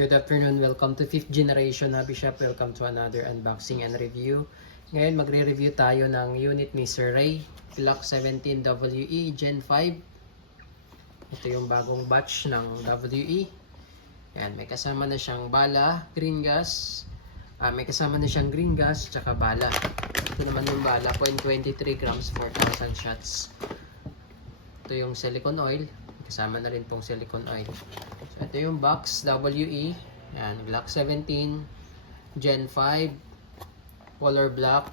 Good afternoon, welcome to 5th generation Hobby Shop. Welcome to another unboxing and review. Ngayon magre-review tayo ng unit ni Sir Ray, Glock 17WE Gen 5. Ito yung bagong batch ng WE. Ayan, may kasama na siyang bala, green gas. May kasama na siyang green gas, tsaka bala. Ito naman yung bala, 0.23 grams, 4,000 shots. Ito yung silicone oil. Kasama na rin pong silicone oil. So, ito yung box WE. Ayan, Glock 17 Gen 5 color black.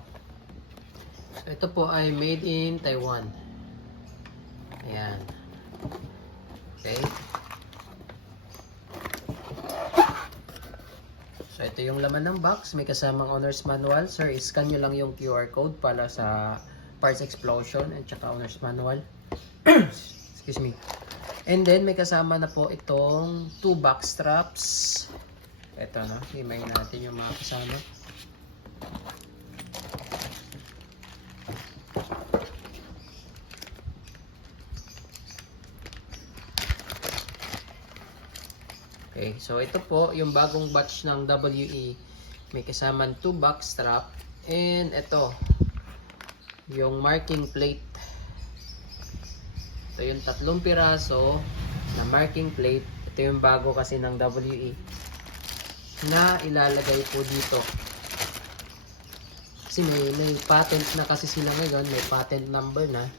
So, ito po ay made in Taiwan. Ayan. Okay. So, ito yung laman ng box. May kasamang owner's manual. Sir, scan nyo lang yung QR code para sa parts explosion at saka owner's manual. Excuse me. And then, may kasama na po itong 2 back straps. Ito, no? Himayin natin yung mga kasama. Okay, so ito po, yung bagong batch ng WE. May kasamang 2 back strap. And ito, yung marking plate. Ito yung 3 piraso na marking plate. Ito yung bago kasi ng WE na ilalagay po dito. Kasi may patent na kasi sila ngayon. May patent number na.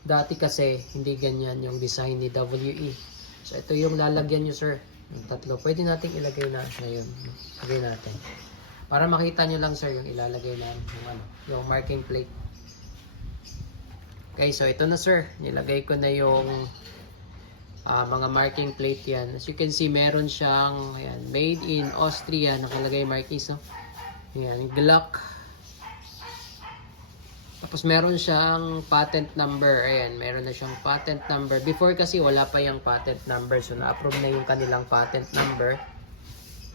Dati kasi hindi ganyan yung design ni WE. So ito yung lalagyan nyo, sir. Yung 3. Pwede nating ilagay na ngayon. Ilagay natin. Para makita nyo lang, sir, yung ilalagay na yung marking plate. Okay, so ito na, sir. Nilagay ko na yung mga marking plate yan. As you can see, meron siyang ayan, made in Austria. Nakalagay markings, no? Ayan, Glock. Tapos meron siyang patent number. Ayan, meron na siyang patent number. Before kasi wala pa yung patent number. So na-approve na yung kanilang patent number.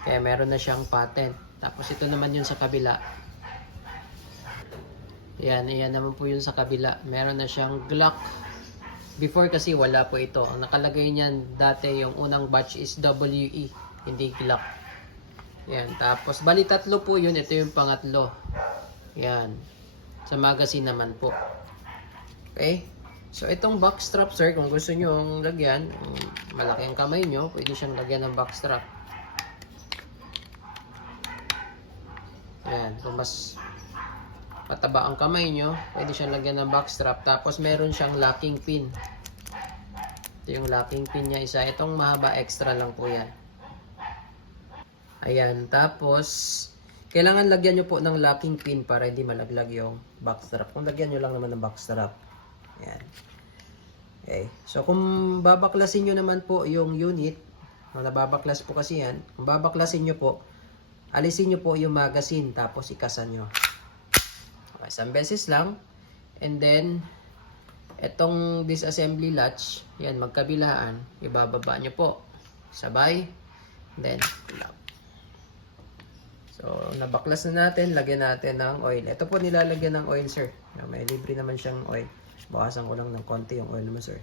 Kaya meron na siyang patent. Tapos ito naman yun sa kabila. Yan naman po yun sa kabila. Meron na siyang Glock. Before kasi wala po ito. Ang nakalagay niyan dati yung unang batch is WE, hindi Glock. Yan. Tapos bali 3 po yun. Ito yung pangatlo. Yan. Sa magazine naman po. Okay. So itong back strap, sir, kung gusto nyo ang lagyan, malaki ang kamay nyo, pwede siyang lagyan ng back strap. Yan. Kung mas pataba ang kamay nyo, pwede siyang lagyan ng backstrap. Tapos meron siyang locking pin. Ito yung locking pin niya isa. Itong mahaba, extra lang po yan. Ayan. Tapos kailangan lagyan nyo po ng locking pin para hindi malaglag yung backstrap. Kung lagyan nyo lang naman ng backstrap. Ayan. Okay. So kung babaklasin nyo naman po yung unit, nababaklas po kasi yan. Kung babaklasin nyo po, alisin nyo po yung magazine. Tapos ikasan nyo. Isang beses lang. And then, itong disassembly latch, yan, magkabilaan, ibababa nyo po. Sabay. Then, lock. So, nabaklas na natin. Lagyan natin ng oil. Ito po nilalagyan ng oil, sir. May libre naman siyang oil. Bakasan ko lang ng konti yung oil naman, sir.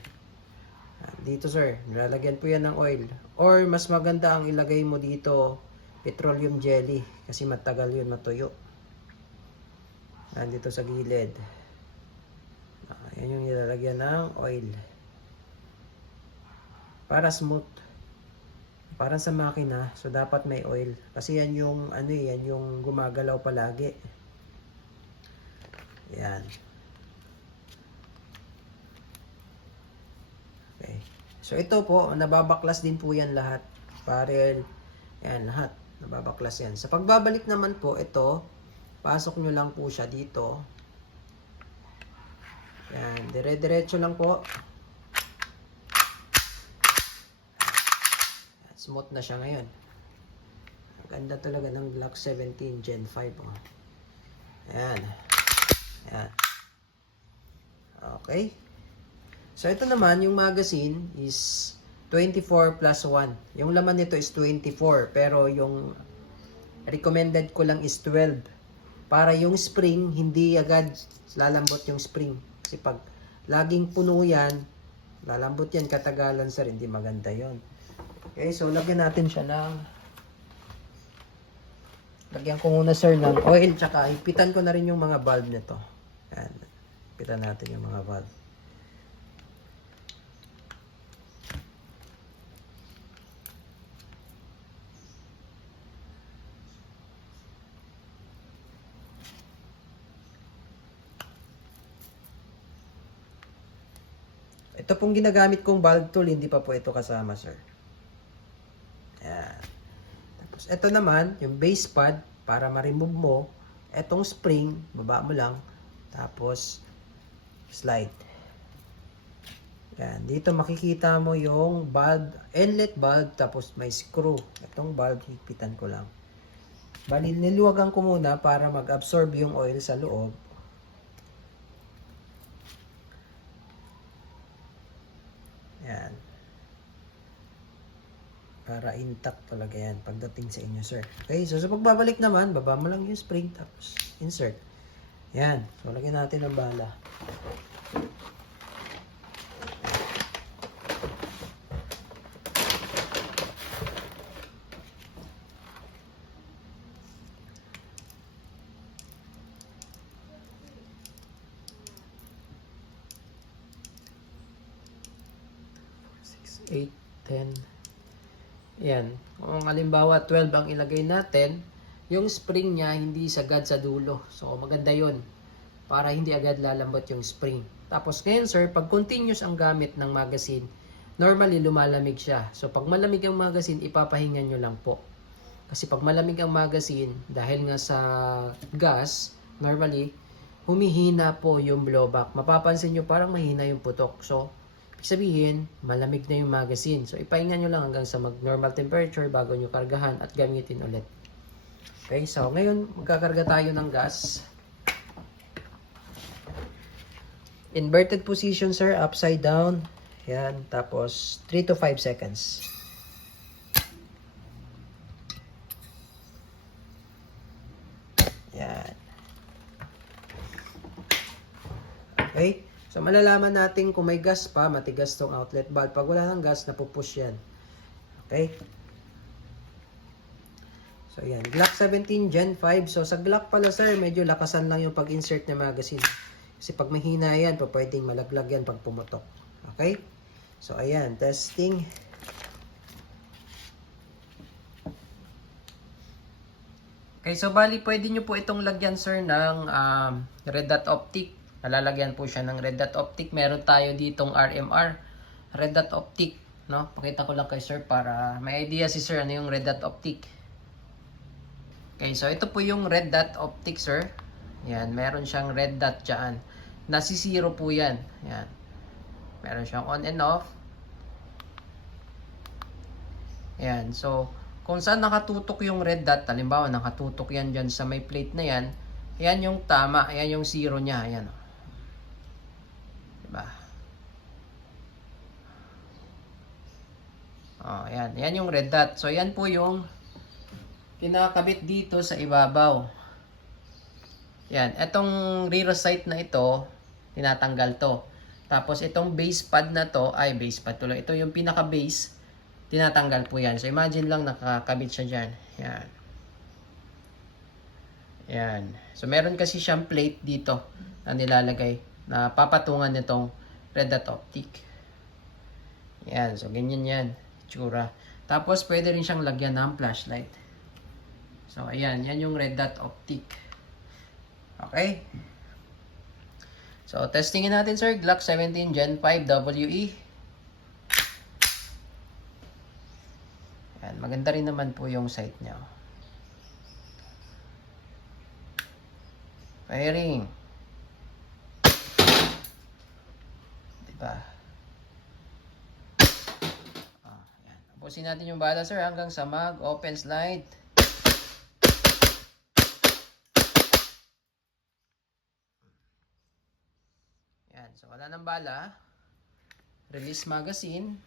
Dito, sir. Nilalagyan po yan ng oil. Or, mas maganda ang ilagay mo dito, petroleum jelly. Kasi matagal yun matuyo. Nandito sa gilid. Yan yung nilalagyan ng oil. Para smooth. Para sa makina. So dapat may oil. Kasi yan yung yan yung gumagalaw palagi. Yan. Okay. So ito po, nababaklas din po yan lahat. Barrel. Yan, lahat. Nababaklas yan. Sa pagbabalik naman po, ito, pasok nyo lang po siya dito. Yan, dire-diretso lang po. Smooth na siya ngayon. Ang ganda talaga ng Glock 17 Gen 5. Oh. Ayan. Ayan. Okay. So, ito naman, yung magazine is 24 plus 1. Yung laman nito is 24. Pero yung recommended ko lang is 12. Para yung spring, hindi agad lalambot yung spring. Kasi pag laging puno yan, lalambot yan katagalan, sir. Hindi maganda yon. Okay, so lagyan natin siya ng Lagyan ko muna sir ng oil, tsaka ipitan ko na rin yung mga valve nito. Yan. Ipitan natin yung mga valve. Ito pong ginagamit kong valve tool, hindi pa po ito kasama, sir. Ayan. Tapos ito naman, yung base pad, para ma-remove mo, etong spring, baba mo lang, tapos slide. Ayan. Dito makikita mo yung valve, inlet valve, tapos may screw. Itong valve, hipitan ko lang. Bali, niluwagan ko muna para mag-absorb yung oil sa loob. Yan. Para intact talaga yan pagdating sa inyo, sir. Okay, so sa pagbabalik naman, baba mo lang yung spring, tapos insert. Yan. So, lagyan natin ng bala. Eight, 10. Yan. Kung halimbawa 12 ang ilagay natin, yung spring niya hindi sagad sa dulo. So maganda yon para hindi agad lalambot yung spring. Tapos ngayon sir, pag continuous ang gamit ng magazine, normally lumalamig siya. So pag malamig ang magazine, ipapahingan nyo lang po. Kasi pag malamig ang magazine, dahil nga sa gas, normally, humihina po yung blowback. Mapapansin nyo parang mahina yung putok. So, sabihin, malamig na yung magazine. So, ipahinga nyo lang hanggang sa mag-normal temperature bago nyo kargahan at gamitin ulit. Okay, so ngayon, magkakarga tayo ng gas. Inverted position, sir. Upside down. Yan. Tapos, 3 to 5 seconds. Yan. Okay. So, malalaman natin kung may gas pa, matigas tong outlet valve. Pag wala ng gas, napupush yan. Okay? So, yan. Glock 17 Gen 5. So, sa Glock pala, sir, medyo lakasan lang yung pag-insert ng magazine. Kasi pag mahina yan, pwedeng malaglag yan pag pumutok. Okay? So, ayan. Testing. Okay, so bali, pwede nyo po itong lagyan, sir, ng red dot optic. Nalalagyan po siya ng red dot optic. Meron tayo ditong RMR, red dot optic, no? Pakita ko lang kay sir para may idea si sir ano yung red dot optic. Okay, so ito po yung red dot optic, sir. Yan, meron siyang red dot dyan. Nasi-zero po yan. Yan. Meron siyang on and off. Yan, so kung saan nakatutok yung red dot, halimbawa nakatutok yan dyan sa may plate na yan, yan yung tama, yan yung zero niya. Yan. Diba? Oh, yan. Yan yung red dot. So, yan po yung kinakabit dito sa ibabaw. Yan. Itong rear sight na ito, tinatanggal to. Tapos, itong base pad na to, ay base pad tuloy. Ito yung pinaka-base, tinatanggal po yan. So, imagine lang nakakabit siya dyan. Yan. Yan. So, meron kasi siyang plate dito na nilalagay na papatungan nitong red dot optic. Yan. So, ganyan yan. Tsura. Tapos, pwede rin siyang lagyan ng flashlight. So, ayan. Yan yung red dot optic. Okay? So, testingin natin, sir. Glock 17 Gen 5 WE. Yan. Maganda rin naman po yung sight niya. Firing. Diba? Yan. Tapusin natin yung bala, sir, hanggang sa mag-open slide. Yan. So, wala ng bala. Release magazine.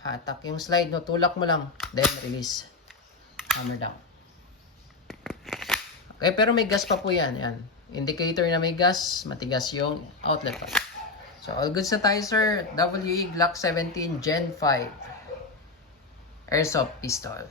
Hatak yung slide, no? Tulak mo lang. Then, release. Hammer down. Okay, pero may gas pa po yan. Yan. Indicator na may gas, matigas yung outlet pa. So, all goods na tayo, sir. WE Glock 17 Gen 5 Airsoft Pistol.